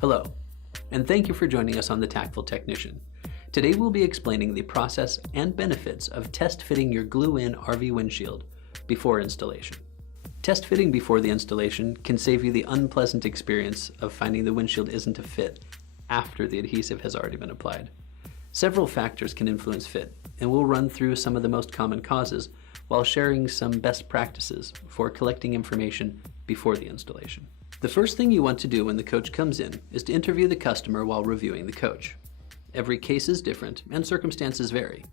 Hello, and thank you for joining us on the Tactful Technician. Today we'll be explaining the process and benefits of test fitting your glue-in RV windshield before installation. Test fitting before the installation can save you the unpleasant experience of finding the windshield isn't a fit after the adhesive has already been applied. Several factors can influence fit, and we'll run through some of the most common causes while sharing some best practices for collecting information before the installation. The first thing you want to do when the coach comes in is to interview the customer while reviewing the coach. Every case is different and circumstances vary,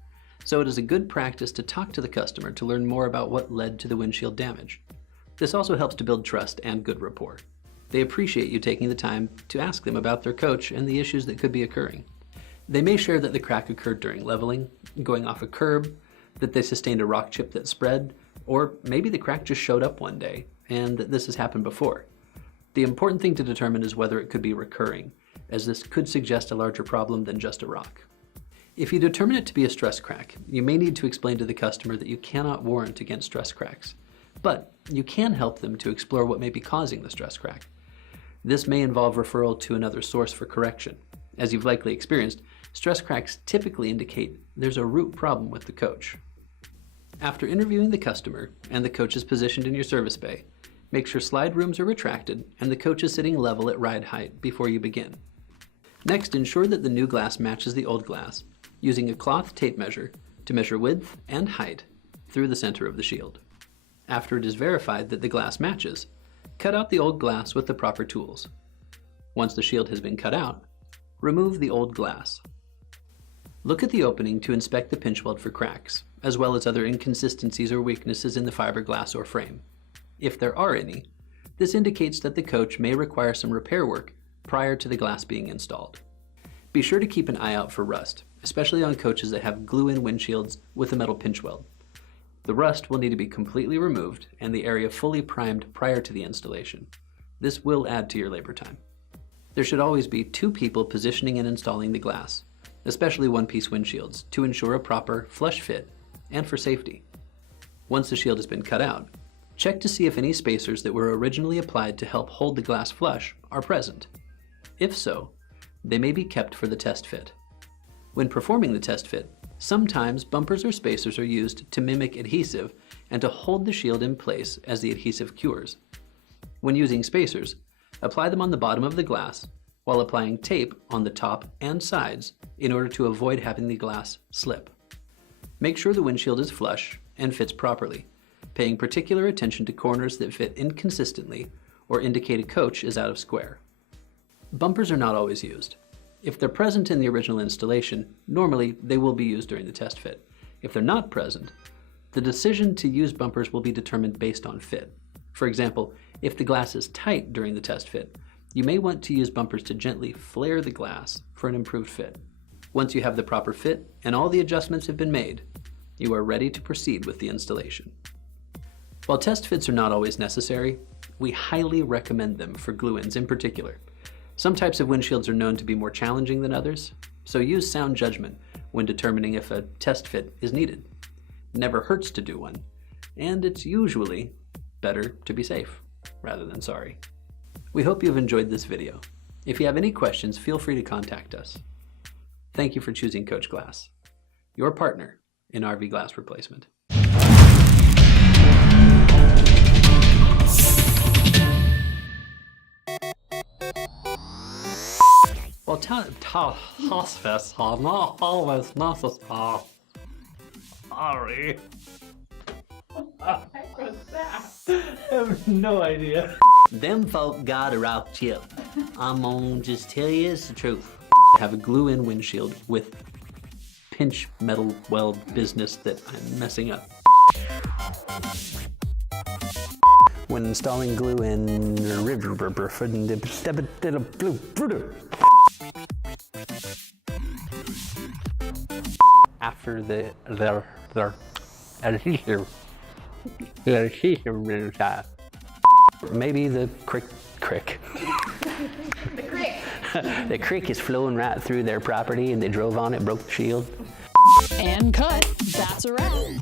so it is a good practice to talk to the customer to learn more about what led to the windshield damage. This also helps to build trust and good rapport. They appreciate you taking the time to ask them about their coach and the issues that could be occurring. They may share that the crack occurred during leveling, going off a curb, that they sustained a rock chip that spread, or maybe the crack just showed up one day and that this has happened before. The important thing to determine is whether it could be recurring, as this could suggest a larger problem than just a rock. If you determine it to be a stress crack, you may need to explain to the customer that you cannot warrant against stress cracks, but you can help them to explore what may be causing the stress crack. This may involve referral to another source for correction. As you've likely experienced, stress cracks typically indicate there's a root problem with the coach. After interviewing the customer and the coach is positioned in your service bay, make sure slide rooms are retracted and the coach is sitting level at ride height before you begin. Next, ensure that the new glass matches the old glass, using a cloth tape measure to measure width and height through the center of the shield. After it is verified that the glass matches, cut out the old glass with the proper tools. Once the shield has been cut out, remove the old glass. Look at the opening to inspect the pinch weld for cracks, as well as other inconsistencies or weaknesses in the fiberglass or frame. If there are any, this indicates that the coach may require some repair work prior to the glass being installed. Be sure to keep an eye out for rust, especially on coaches that have glue-in windshields with a metal pinch weld. The rust will need to be completely removed and the area fully primed prior to the installation. This will add to your labor time. There should always be 2 people positioning and installing the glass, especially one-piece windshields, to ensure a proper flush fit and for safety. Once the shield has been cut out, check to see if any spacers that were originally applied to help hold the glass flush are present. If so, they may be kept for the test fit. When performing the test fit, sometimes bumpers or spacers are used to mimic adhesive and to hold the shield in place as the adhesive cures. When using spacers, apply them on the bottom of the glass while applying tape on the top and sides in order to avoid having the glass slip. Make sure the windshield is flush and fits properly, paying particular attention to corners that fit inconsistently or indicate a coach is out of square. Bumpers are not always used. If they're present in the original installation, normally they will be used during the test fit. If they're not present, the decision to use bumpers will be determined based on fit. For example, if the glass is tight during the test fit, you may want to use bumpers to gently flare the glass for an improved fit. Once you have the proper fit and all the adjustments have been made, you are ready to proceed with the installation. While test fits are not always necessary, we highly recommend them for glue-ins in particular. Some types of windshields are known to be more challenging than others, so use sound judgment when determining if a test fit is needed. It never hurts to do one, and it's usually better to be safe rather than sorry. We hope you've enjoyed this video. If you have any questions, feel free to contact us. Thank you for choosing Coach Glass, your partner in RV glass replacement. Well, hospice are not always necessary. Sorry. What the heck was that? I have no idea. Them folk got a rock chip. I'm gonna just tell you it's the truth. I have a glue-in windshield with pinch metal weld business that I'm messing up. When installing glue in after their adhesive maybe the crick. The crick. The creek is flowing right through their property and they drove on it, broke the shield. And cut. That's a wrap.